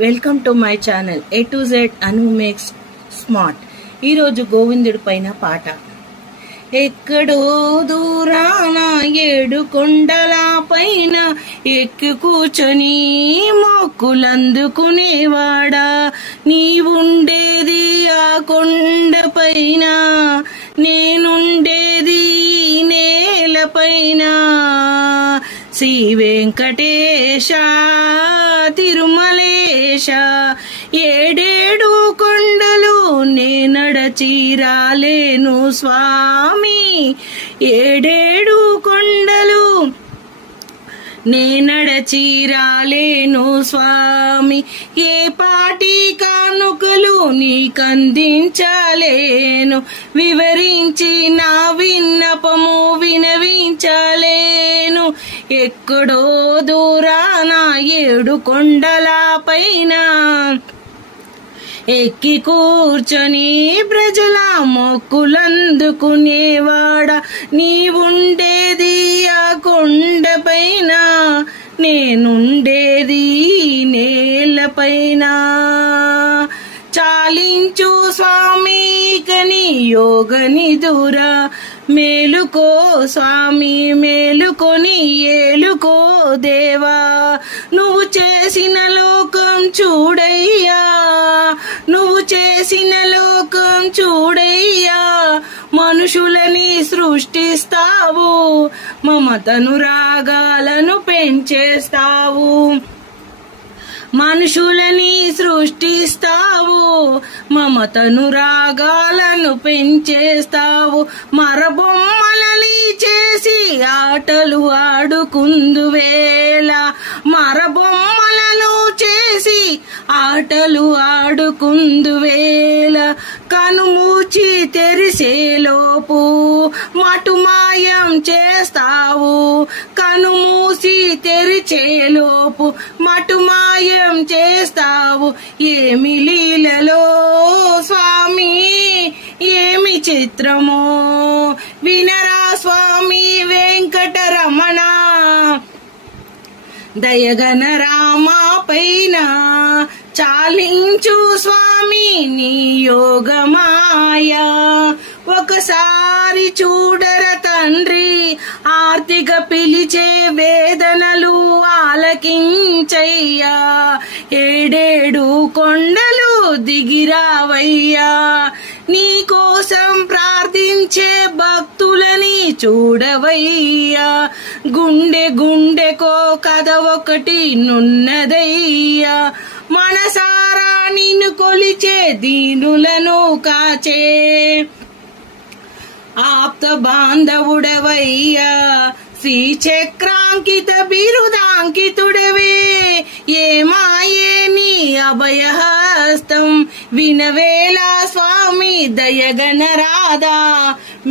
Welcome to my channel A to Z Anu makes smart. ఈరోజు గోవిందుడి పైన పాట. ఎక్కడో దూరాన 7 కొండల పైన ఎక్కి కూర్చొని మొక్కులందుకునేవాడా, నీవుండేది ఆ కొండ పైన, నేనుండేది నేల పైన. శ్రీ వెంకటేశ తిరుమలేశ 7 కొండలు నేనడచి రాలేను స్వామి, 7 కొండలు నేనడచి రాలేను స్వామి. ఏ పాటి కానుకలు నీకందించలేను, వివరించి నా విన్నపము వినవించలేను. ఎక్కడో దూరాన 7 కొండల పైన ఎక్కి కూర్చొని ప్రజల మొక్కులందుకునేవాడా, నీవుండేది ఆ కొండ పైన, నేనుండేది నేల పైన. చాలించు స్వామి కని యోగ నిదురా, మేలుకో స్వామి మేలుకొని ఏలుకో దేవా. నువ్వు చేసిన లోకం చూడయ్యా, నువ్వు చేసిన లోకం చూడయ్యా. మనుషులని సృష్టిస్తావు, మమతను రాగాలను పెంచేస్తావు. మనుషులని సృష్టిస్తావు, మమతను రాగాలను పెంచేస్తావు. మరబొమ్మలని చేసి ఆటలు ఆడుకుందువేళ, మరబొమ్మలను చేసి ఆటలు ఆడుకుందువేళ. కనుమూచి తెరిసేలోపు మటుమాయం చేస్తావు, కనుమూసి తెరిచేలోపు మటుమాయం చేస్తావు. ఏమి లీలలో స్వామి ఏమి చిత్రమో, వినరా స్వామి వెంకటరమణ. దయగన రామా పైన చాలించు స్వామి నీ యోగమాయా. ఒకసారి చూడర తండ్రి ఆర్తిక పిలిచే వేదనలు ఆలకించయ్యా. 7 కొండలు దిగిరావయ్యా, నీ కోసం ప్రార్థించే భక్తులని చూడవయ్యా. గుండె గుండెకో కథ ఒకటి నున్నదయ్యా, మనసారా నిన్ను కొలిచే దీనులను కాచే ఆప్త బాంధవుడవయ్యా. శ్రీచక్రాంకిత బిరుదాంకితుడవే, ఏమాయే నీ అభయహస్తం. వినవేలా స్వామి దయగన రాధా,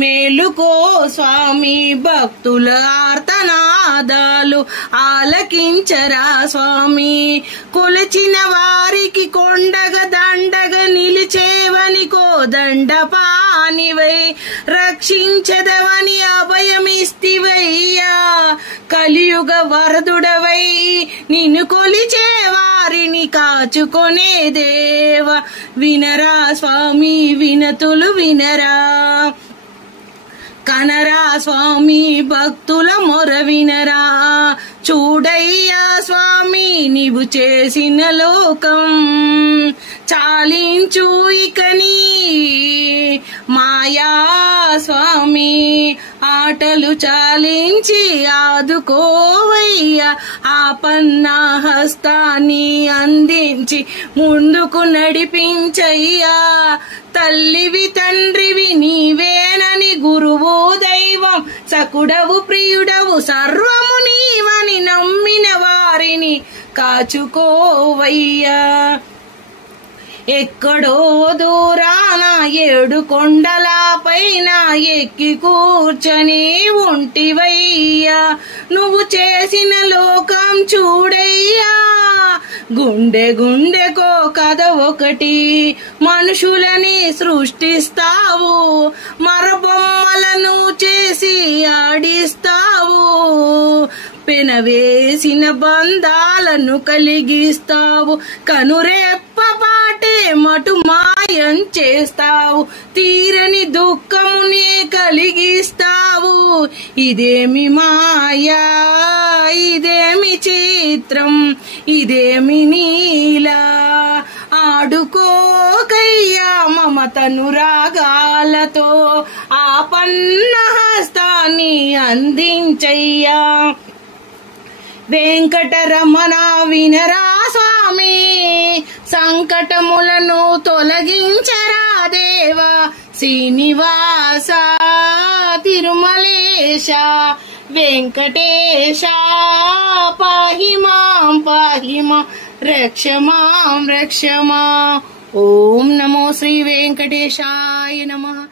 మేలుకో స్వామి భక్తుల ఆర్తనాదాలు ఆలకించరా స్వామి. కొలచిన వారికి కొండగ దండగ నిలిచేవని కోదండపానివై, రక్షించదవని అభయమిస్తివయ్యా. కలియుగ వరదుడవై నిన్ను కొలిచే వారిని కాచుకొనే దేవ. వినరా స్వామి వినతులు వినరా, కనరా స్వామి భక్తుల మొర వినరా. చూడయ్యా స్వామి నీవు చేసిన లోకం, చాలించు ఇకని మాయా స్వామి. ఆటలు చాలించి ఆదుకోవయ్యా, ఆపన్నా హస్తాన్ని అందించి ముందుకు నడిపించయ్యా. తల్లివి తండ్రివి నీవేనని గురువు దైవం, సకుడవు ప్రియుడవు సర్వము నీవని నమ్మిన వారిని కాచుకోవయ్యా. ఎక్కడో దూరాన 7 కొండల పైన ఎక్కి కూర్చొని ఉంటివయ్యా, నువ్వు చేసిన లోకం చూడయ్యా. గుండె గుండెకో కథ ఒకటి, మనుషులని సృష్టిస్తావు, మరబొమ్మలను చేసి ఆడిస్తావు. పెనవేసిన బంధాలను కలిగిస్తావు, కనురెప్పపాటే మటు మాయం చేస్తావు, తీరని దుఃఖమునే కలిగిస్తావు. ఇదేమి మాయా, ఇదేమి చిత్రం, ఇదేమి నీలా, ఆడుకోకయ్యా మమతను రాగాలతో, ఆపన్న హస్తాన్ని అందించయ్యా. వెంకటరమణ వినరా స్వామి, సంకటములను తొలగించరా దేవా. శ్రీనివాస తిరుమలేశ వెంకటేశ పాహి మాం రక్షమాం రక్షమా. ఓం నమో శ్రీ వెంకటేశాయ నమః.